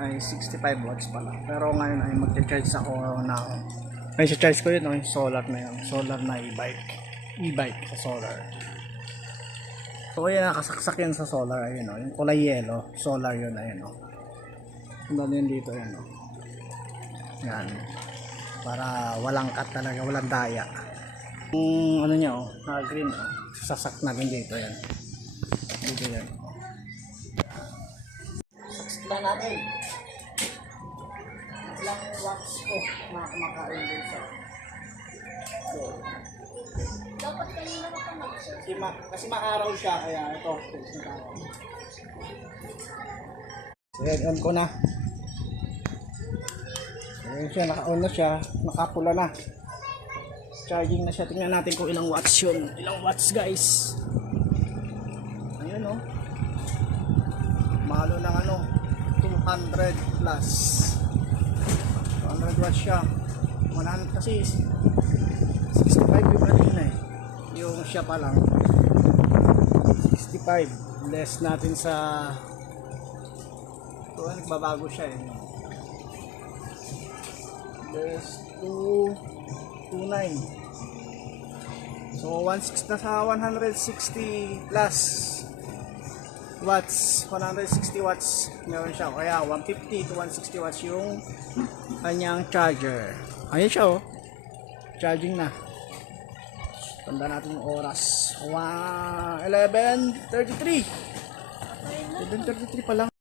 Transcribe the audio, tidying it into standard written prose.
ay 65 watts pala. Pero ngayon ay magcha-charge ako ng may charge ko yun, yung solar na yun. Solar na e-bike sa solar. So ayan, nakasaksak yun sa solar. Ayun, yung kulay yellow, solar yun. Ayun, ano yun dito, yun. Yan, para walang cut talaga, walang daya. Yung ano niya, green, sasak namin dito. Yan, dito yan. Saksak lang natin. Ilang watts ko na kumakain din sa Dapat kanina ka pa mag-search. kasi maaraw siya, kaya ito fix na tayo. So yan, on ko na. So yun siya, naka-on na siya, nakapula na, charging na siya. Tingnan natin kung ilang watts yun. Ilang watts guys. Ayun malo ng 200 plus 200 watts siya. 100 kasi 65 yung kanina yung siya pa lang 65 less natin sa ito, nagbabago siya less 229 so 16 na sa 160 plus watts, 160 watts meron siya, kaya 150 to 160 watts yung kanyang charger. Ayun siya charging na. Tanda natin yung oras, 11:33 pa lang.